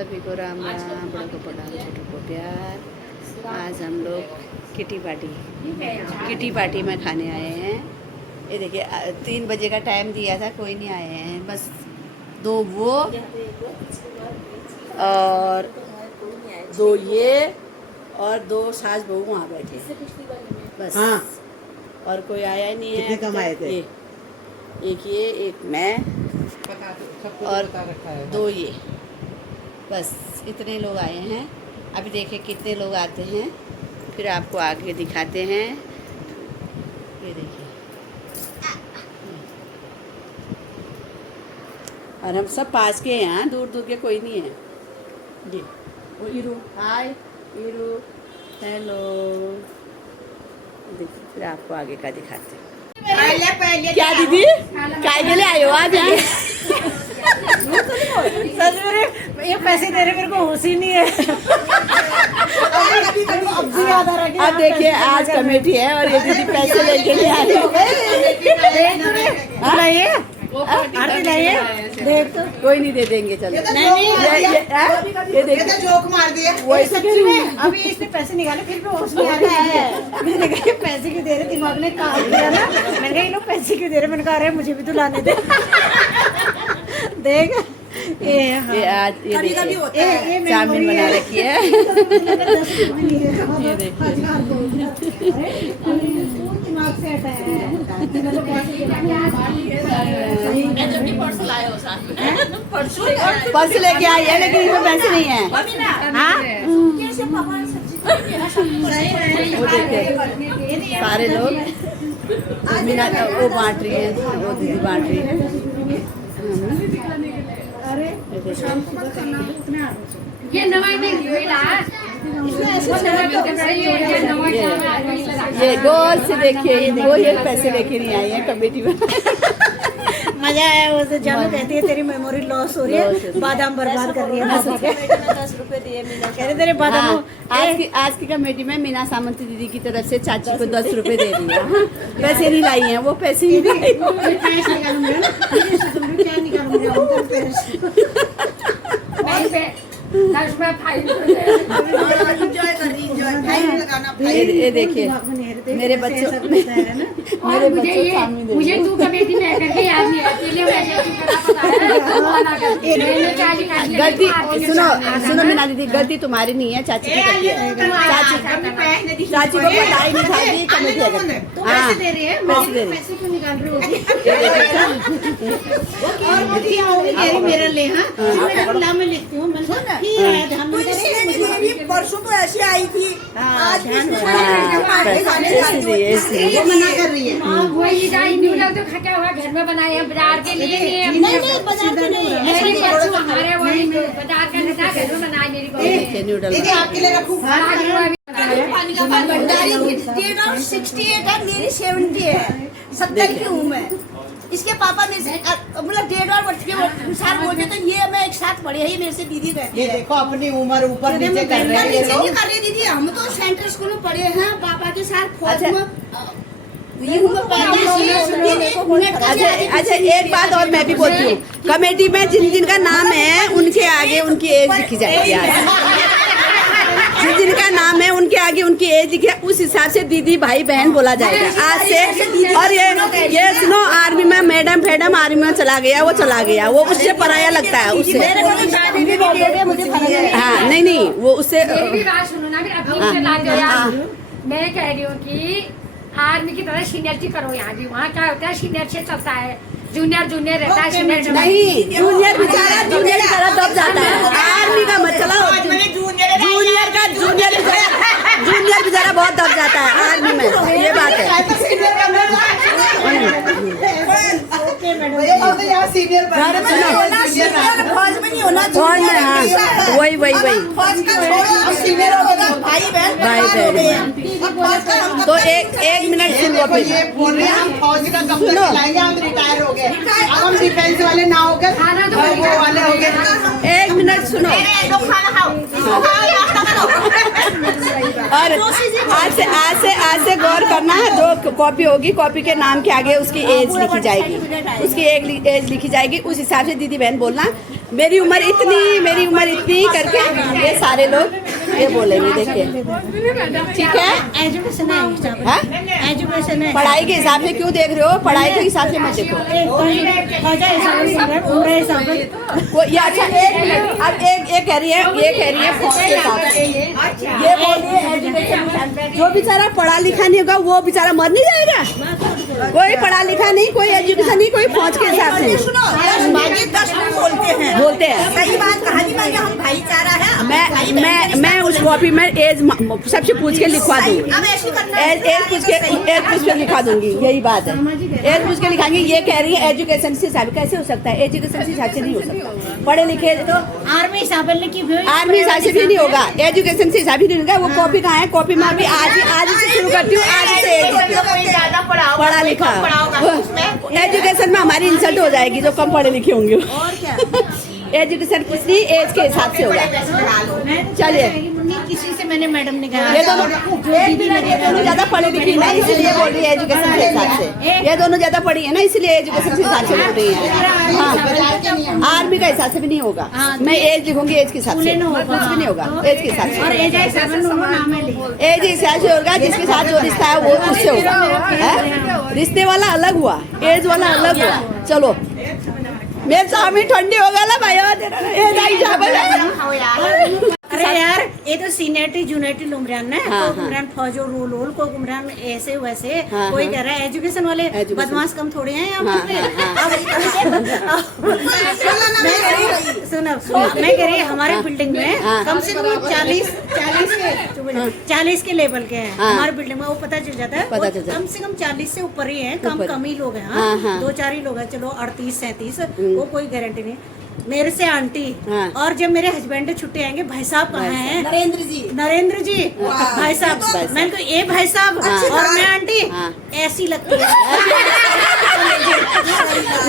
सभी को राम राम, बड़ों को प्रणाम, छोटों को प्यार। आज हम लोग किटी पार्टी में खाने आए हैं। ये देखिए 3 बजे का टाइम दिया था, कोई नहीं आए हैं, बस 2 वो और 2 ये और 2 सास बहू वहाँ बैठे बस। हाँ, और कोई आया नहीं है। कम आए थे? एक ये, एक मैं और 2 ये, बस इतने लोग आए हैं। अभी देखें कितने लोग आते हैं, फिर आपको आगे दिखाते हैं। ये देखिए, और हम सब पास के हैं, दूर दूर के कोई नहीं है। जी वो ईरू, हाय ईरू, हेलो। देखिए फिर आपको आगे का दिखाते हैं। क्या दीदी काय के लिए आए हो आज यहाँ? सच में ये पैसे दे रहे, मेरे को होश ही नहीं है। अब देखिए आज कमेटी है और ये दीदी पैसे लेके नहीं आए। देख तो कोई नहीं, दे देंगे, चलो। नहीं ये देखिए जोक मार दिया। वही सच्ची में अभी इसने पैसे निकाले, फिर भी होश नहीं आ रहा है। मैंने कहा ये पैसे क्यों दे रहे, दिमाग ने काम किया ना। मैंने कहा ये लोग पैसे क्यों दे रहे, मैंने कहा अरे मुझे भी तो लाने दे। देख ये आज ये देखिए चाउमीन बना रखी है। ये देखिए दिमाग से हटा है। पर्स लेके आई है, लेकिन इसमें पैसे नहीं है। हाँ वो देखिए सारे लोग मीना वो बांट रही है, वो दीदी बांट रही है। ये नवाई नहीं ये गोल से देखिए, वो ये पैसे लेके नहीं आई है कमेटी में। मजा आया। वो तो जानू कहती है तेरी मेमोरी लॉस हो रही है, बादाम बर्बाद कर रही है। 10 रुपए दिए मीना, कह रहे तेरे बादाम। आज की कमेटी में मीना सामंत दीदी की तरफ से चाची को 10 रुपए दे दिया। पैसे नहीं लाई हैं, वो पैसे नहीं लाई। ये देखिए मेरे बच्चों मुझे तू कमेटी में करके याद नहीं आती है। गलती सुनो मीना दीदी, गलती तुम्हारी नहीं है, चाची की गलती है। चाची को पता ही नहीं था कि कमेटी है। हाँ पैसे दे रही है, पैसे क्यों निकाल रही होगी? मेरा ले। हाँ मैं लिखती हूँ। परसों तो ऐसी आई थी, आज इसलिए मना कर रही है। वही नूडल तो खटा हुआ घर में बनाए हैं, बाजार के लिए नहीं। हमारे वही बाजार का नहीं था, घर में बनाए मेरी बहू। नूडल आपके लिए रखूँ। पानी का भंडारी 68 है, मेरी 70 है, 70 की हूँ मैं। इसके पापा मेरे से मतलब 1.5 वर्ष के अनुसार बोलते, तो ये मैं एक साथ पढ़े है, मेरे से दीदी रहती है। ये देखो अपनी उम्र ऊपर नीचे कर रहे हैं। नीचे नहीं कर रही दीदी, हम तो सेंट्रल स्कूल में पढ़े हैं पापा के साथ। अच्छा एक बात और मैं भी बोलती हूँ, कमेटी में जिन जिन का नाम है उनके आगे उनकी एज लिखी जाएगी। जिन जिनका नाम है उनके आगे उनकी एज लिखी, उस हिसाब से दीदी भाई बहन बोला जाएगा आज से। और ये सुनो, आर्मी में मैडम फैडम आर्मी में चला गया, वो चला गया, वो उससे पराया लगता है उससे। हाँ नहीं वो उससे। मैं कह रही हूँ कि आर्मी की तरह सीनियरिटी करो यहाँ भी। वहाँ क्या होता है, सीनियर से चलता है, जूनियर रहता है, सीनियर नहीं। जूनियर बेचारा दब जाता है, आर्मी का मत चलाओ। जूनियर बेचारा बहुत दब जाता है आर्मी में, ये बात है। वही भाई बहन। तो एक मिनट सुनो, रिटायर हो गए, हम डिफेंस वाले ना हो गए, वो वाले हो गए। 1 मिनट सुनो। और आज से गौर करना, जो कॉपी होगी, कॉपी के नाम के आगे उसकी एज लिखी जाएगी, उसकी एज लिखी जाएगी। उस हिसाब से दीदी बहन बोलना। मेरी उम्र इतनी करके ये सारे लोग ये बोलेंगे, देखिए ठीक है। एजुकेशन है, हाँ? एजुकेशन है, पढ़ाई के हिसाब से क्यों देख रहे हो, पढ़ाई के हिसाब से मत देखो। वो ये अच्छा एक मिनट, अब एक कह रही है फौज के हिसाब से, ये बोल रही है एजुकेशन। जो बेचारा पढ़ा लिखा नहीं होगा वो बेचारा मर नहीं जाएगा। कोई पढ़ा लिखा नहीं, कोई एजुकेशन नहीं, कोई फौज के हिसाब से सुनो 10 बोलते हैं। सही बात कहानी में हम भाईचारा है। मैं उस कॉपी में एज सबसे पूछ के लिखवा दूंगी, अब ऐसे करना है। एज पूछ के लिखवा दूंगी, यही बात है। एज पूछ के लिखाएंगे। ये कह रही है एजुकेशन से हिसाब, कैसे हो सकता है? एजुकेशन से हिसाब से नहीं हो सकता। पढ़े लिखे तो आर्मी हिसाब से भी नहीं होगा, एजुकेशन से हिसाब ही नहीं होगा। वो कॉपी कहाँ है? कॉपी में अभी आज से शुरू करती हूँ, आज से पढ़ा लिखा। एजुकेशन में हमारी इंसल्ट हो जाएगी जो कम पढ़े लिखे होंगे। और क्या एजुकेशन किसी एज के हिसाब से होगा। चलिए किसी से मैंने मैडम ने कहा ये दोनों ज्यादा पढ़ी लिखी ना, इसलिए बोल रही है एजुकेशन के हिसाब से। ये दोनों ज्यादा पढ़ी है ना, इसलिए एजुकेशन के हिसाब से बोल रही है। हाँ, आर्मी का हिसाब से भी नहीं होगा। मैं एज लिखूंगी एज के हिसाब से, कुछ भी नहीं होगा एज के हिसाब से। एज हिसाब से होगा, जिसके साथ जो रिश्ता है वो उससे होगा। रिश्ते वाला अलग हुआ, एज वाला अलग हुआ। चलो मेरे सामने ठंडी हो गया भाई। अरे यार ये तो सीनियरिटी जूनियरिटी उमरान है। हाँ, कोई उमरान फौजो रोल को उमरान ऐसे वैसे। हाँ, कोई हाँ। कह रहा है एजुकेशन वाले बदमाश कम थोड़े हैं यहाँ हाँ, पे। सुनो मैं कह रही हमारे बिल्डिंग में हाँ। कम से कम 40 के लेवल के हैं। हाँ। हमारे बिल्डिंग में वो पता चल जाता है। पता चल जाता है। कम से कम 40 से ऊपर ही है, ऊपर। कम ही लोग हैं। हाँ, हाँ। 2-4 ही लोग हैं, चलो 38-37 वो कोई गारंटी नहीं। मेरे से आंटी हाँ। और जब मेरे हस्बैंड छुट्टी आएंगे, भाई साहब कहाँ हैं? नरेंद्र जी भाई साहब। मैंने कहा ये भाई साहब और मैं आंटी हाँ। ऐसी लगती है।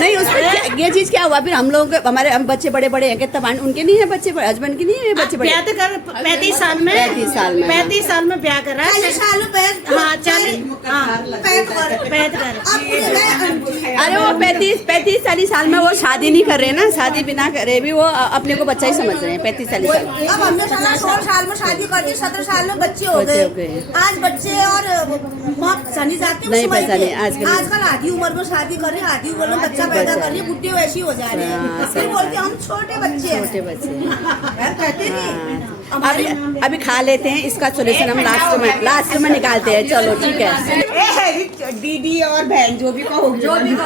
नहीं उसमें ये चीज क्या हुआ फिर? हम लोग हमारे बच्चे बड़े हैं, कितना उनके नहीं है बच्चे, हस्बैंड की नहीं है बच्चे बड़े। ब्याह तो कर 35 साल में 35 साल में ब्याह कर रहा है। हाँ 40 पैद कर। अरे वो 35-40 साल में वो शादी नहीं कर रहे ना, शादी बिना करे भी वो अपने को बच्चा ही समझ रहे हैं। 35-40 साल अब हमने 16 साल में शादी कर दी, 17 साल में बच्चे हो गए। आज बच्चे और माँ पहचानी जाती नहीं पहचानी आजकल आधी उम्र में शादी कर रही है, आधी उम्र में बच्चा पैदा कर रही है, बुढ़े वैसी हो जा रहे हैं। फिर बोलते हम छोटे बच्चे कहते नहीं। अभी खा लेते हैं, इसका सोल्यूशन हम लास्ट में निकालते हैं। चलो ठीक है, दीदी और बहन जो भी कहो, जो भी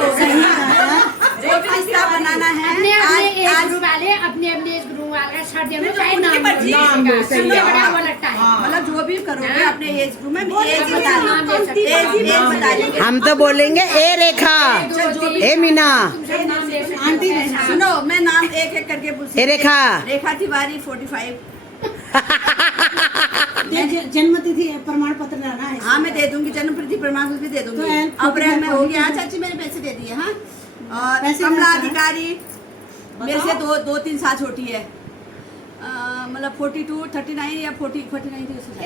रिश्ता बनाना है। एज ग्रुप वाले अपने एज ग्रुप वाले सर्दियों में चाहे नाम बड़ा वो लगता है। मतलब जो भी करोगे अपने एज ग्रुप में एज बता देंगे। हम तो बोलेंगे ए रेखा, ए मीना, आंटी सुनो, मैं नाम एक करके पूछ। ए रेखा तिवारी 45। जन्म तिथि प्रमाण पत्र लाना है। हाँ मैं दे दूंगी, जन्म तिथि प्रमाण पत्र भी दे दूंगी। अप्रैल में हो गया। हाँ चाची मेरे पैसे दे दिए। हाँ और कमला अधिकारी मेरे से 2-3 साल छोटी है, मतलब 42, 39 या 49 थी।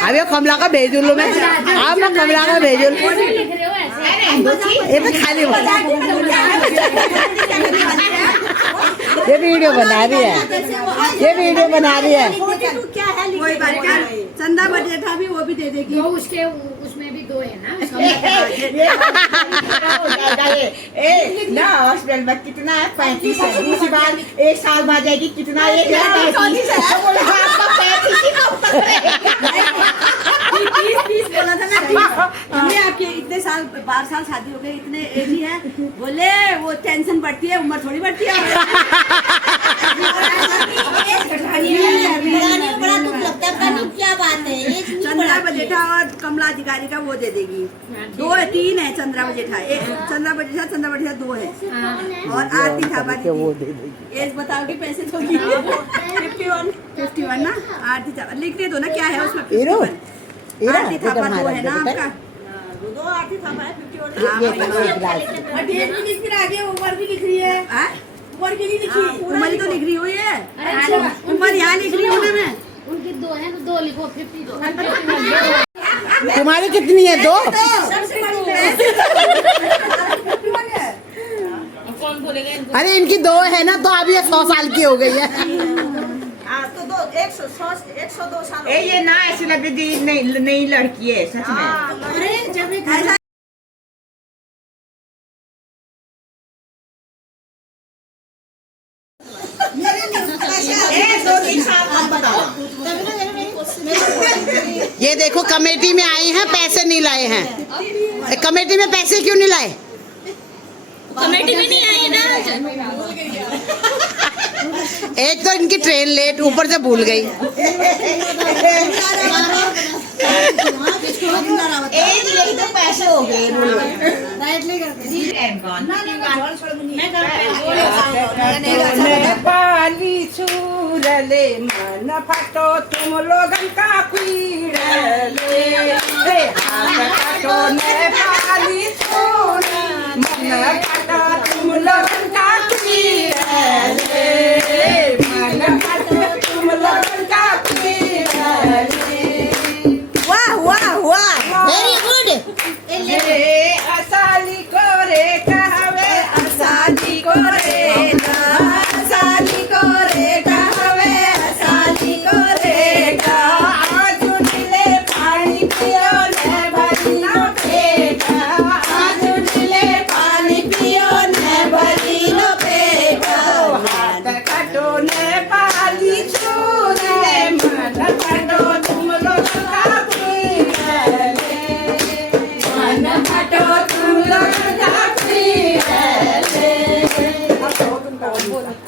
अबे कमला का भेज लो, मैं अब मैं कमला का भेज लो। लिख रहे हो ऐसे? ये मैं खाली ये वीडियो बना रही है, ये वीडियो बना रही है। क्या है कोई बात नहीं, चंदा बजेठा भी वो भी दे देगी। दो उसके उसमें भी 2 है ना। ना हॉस्पिटल में कितना है? 35 है। दूसरी बार 1 साल बाद जाएगी कितना? 1 30 बोला था ना। हमने आपके इतने साल 12 साल शादी हो गई, इतने एज ही है। बोले वो टेंशन बढ़ती है, उम्र थोड़ी बढ़ती है। बड़ा दुख लगता है, पता नहीं क्या बात है। चंद्रा बजेठा और कमला अधिकारी का वो दे देगी। 2-3 है चंद्रा बजेठा, चंद्रा बजेठा 2 है। और आरती थापा वो दे देगी। एज बताओगी पैसे तो 51 ना। आरती थापा लिखने दो ना, क्या है उसमें? 51। आरती थापा 2 है ना आपका? 2 आरती थापा है। 51 डेट भी लिख रही है, उम्र भी लिख रही है। उम्र की नहीं लिखी, उम्र तो लिख रही हुई है। उम्र यहाँ लिख रही हूँ मैं। उनकी 2 है तो 2 लिखो। 52। तुम्हारी कितनी है? 2। सबसे बड़ी अरे इनकी 2 है ना, तो अभी ये 100 साल की हो गई है। तो 102 साल ए ये ना ऐसे लग रही नई लड़की है सच में। अरे जब ए 2-3 साल आप बताओ। ये देखो कमेटी में आई हैं, पैसे नहीं लाए हैं। कमेटी में पैसे क्यों नहीं लाए? कमेटी में नहीं आई ना। एक तो इनकी ट्रेन लेट, ऊपर से भूल गई। एज यही तो पैसे हो गए। नेपाली छुरले मन फटो तुम लोगन का पीड़ले, हाथ फटो नेपाली छुर मन फटो तुम लोगन का पीड़ले, मन फटो तुम लोगन का पीड़ले। वाह वाह वाह, वेरी गुड। असाली को रे कहवे, असाली को रे असाली को रे कहवे, असाली को रे का आज नीले पानी पियो ने भरी नो पेट, आज नीले पानी पियो ने भरी नो पेट, हाथ कटो ने पाली छूरे मन कटो तुम लोग का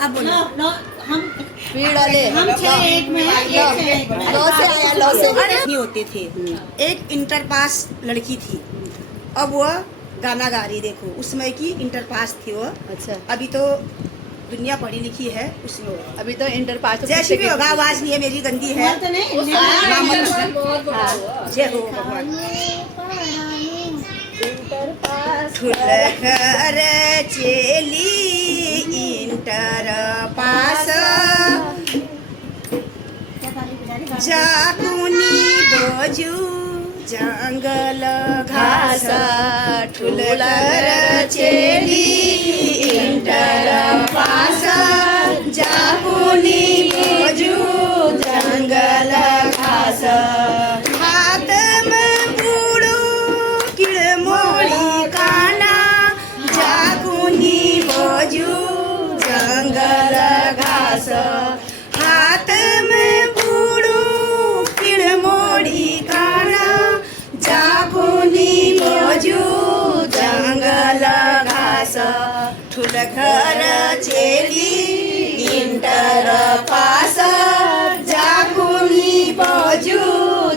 अब बोलो हम पीड़ले हम 6-1 में लॉ से आया, लॉ से। नहीं होते थे। एक इंटर पास लड़की थी, अब वो गाना गा रही, देखो उस समय की इंटर पास थी वो। अच्छा, अभी तो दुनिया पढ़ी लिखी है, उसमें वो अभी तो इंटर पास जैसी भी होगा, आवाज नहीं है मेरी, गंदी है। जय हो भगवान। घर चेली इंटर पास, जाकुनी बजू जंगल घास, ठुलर चेली इंटर पास, जाकुनी बजू जंगल घास, हाथ में बूढ़ो किड़मोड़ी काना, जाकुनी बजू जंगल घास, हाथ में बूढ़ो किड़मोड़ी काना, जाकुनी बजू जंगल घास, ठुलघर चेली इंटर पास, जाकुनी बजू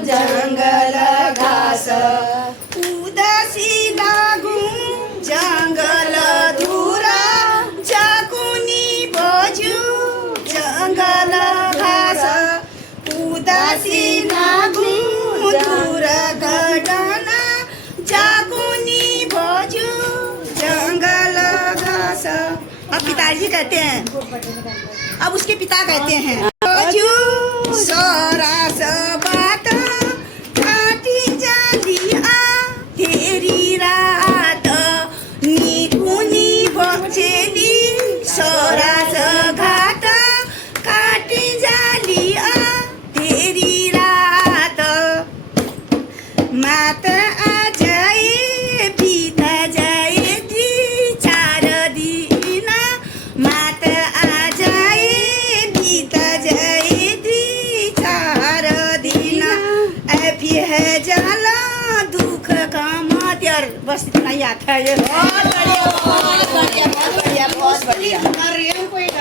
जंगल घास, उदासी लागू जंगल धूरा, जाकुनी बजू जंगल घास, उदासी लागू दूर गडना, जाकुनी बजू जंगल घास। अब पिताजी कहते हैं, अब उसके पिता कहते हैं, बजू सोरास बात काटी जालिया तेरी रात, निकुनी बचेली सोरास घाट, काटी जालिया तेरी रात, मात आ जाए बीता जाए 4 दिन, मात आ जाए बीता जाए 4 दिन, ऐफी है जाला दुख का मात्यर। बस इतना ही आता है। बहुत बढ़िया, बहुत बढ़िया, बहुत बढ़िया, बहुत बढ़िया,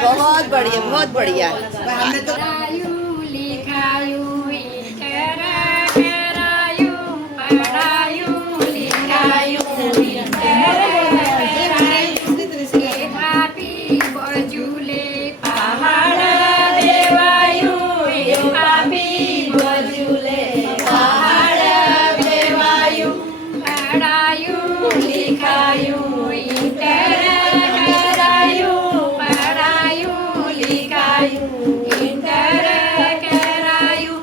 बहुत बढ़िया, बहुत बढ़िया। हमने तो पढ़ायू लिखायू करायू, पढ़ायू लिखायू भाभी बजूले पहाड़ देवायू, भाभी बजूले पहाड़ देवायू, पढ़ायू लिखायू इंटर करायू, पढ़ायू लिखायू इंटर करायू,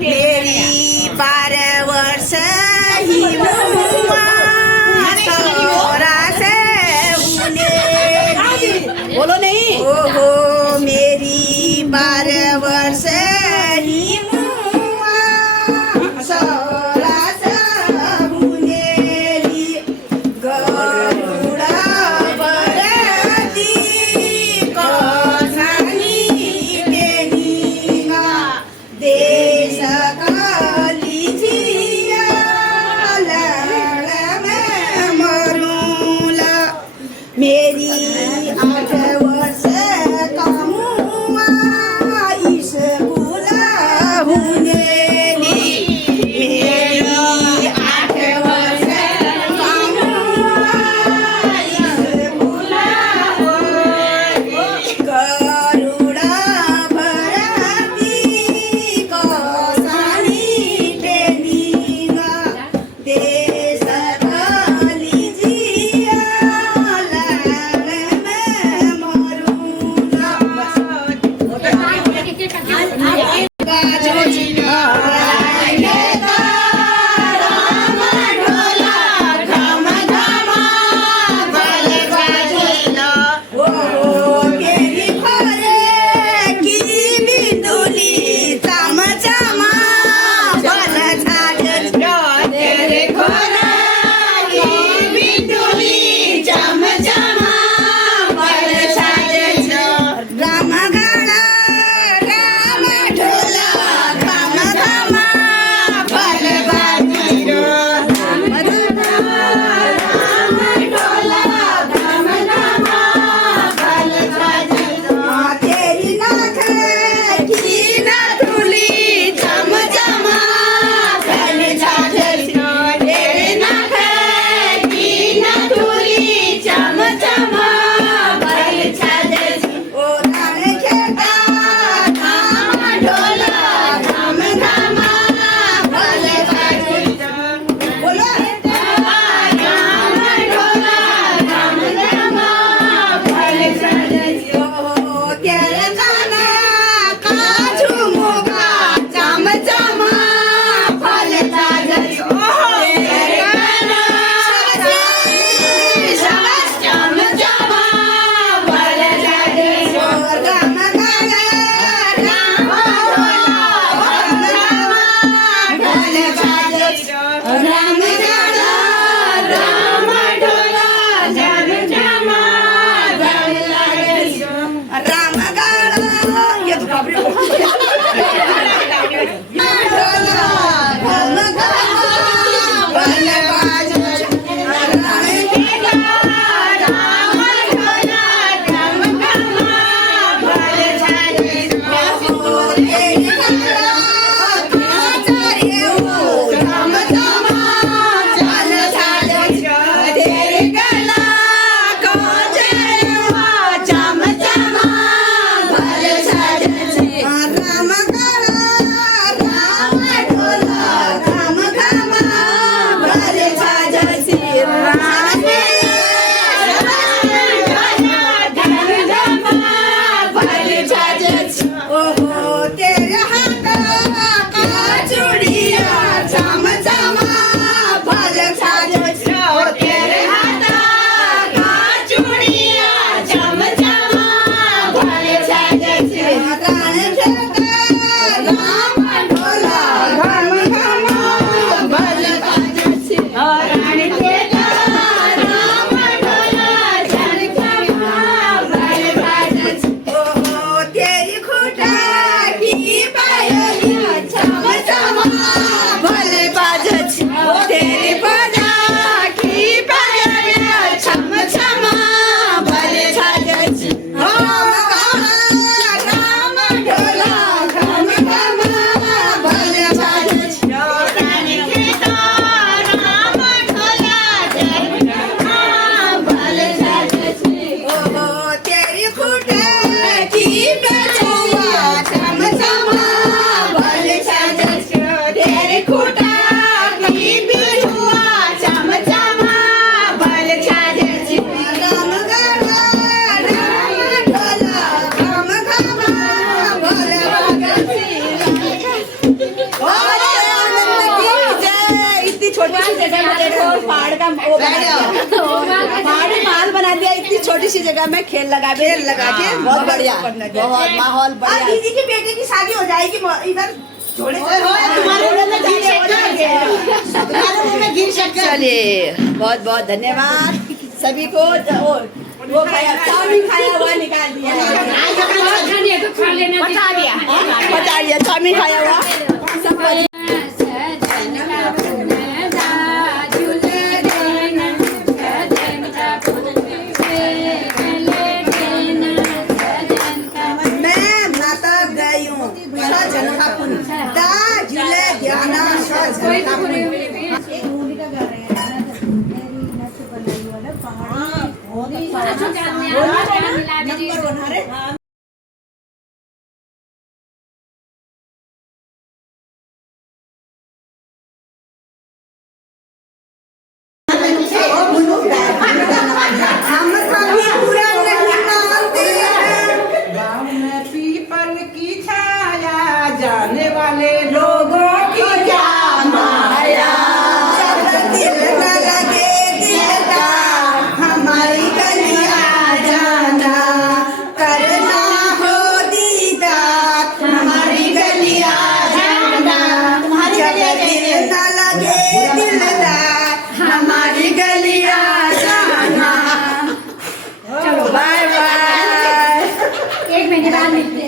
मेरी 12 वर्ष ही हुआ सोरा से हुने बोलो नहीं ओहो मेरी 12 वर्ष ही हुआ सोरा से हुनेली गरुड़ा बरती कोसानी देनीगा देश काली जिया लड़ में मरूला मेरी 8 वर्ष कम हुआ स्कूल हुनेली मेरी 8 वर्ष कम हुआ स्कूल गरुड़ा भरती कोसानी देनीगा देश काली जिया लड़ में मरूला बाजो जिया छोटी सी जगह में देखो पहाड़ का वो बना दिया, पहाड़ी महल बना दिया। इतनी छोटी सी जगह में खेल लगा के बहुत बढ़िया, बहुत माहौल और बढ़िया। दीदी की बेटी की शादी हो जाएगी इधर जोड़े तुम्हारे मुंह में घी शक्कर, तुम्हारे मुंह में घी शक्कर। चलिए बहुत बहुत धन्यवाद सभी को। वो खाया चाउमीन खाया हुआ निकाल दिया, खानी है तो खा लेना, बता दिया चाउमीन खाया हुआ सब। मैं माता गई हूँ जनकापुर दा जिले ज्ञाना हम सभी पूरा नहीं मानते हैं। गाँव में पीपल की छाया, जाने वाले लोगों की क्या माया। जब दिल न लगे दिलदार, हमारी गलियां जाना, करना हो दीदार, हमारी गलियां जाना। जब दिल न लगे दिलदार, हमारी गलियां जाना। चलो बाय बाय। 1 महीने बाद मिलते हैं।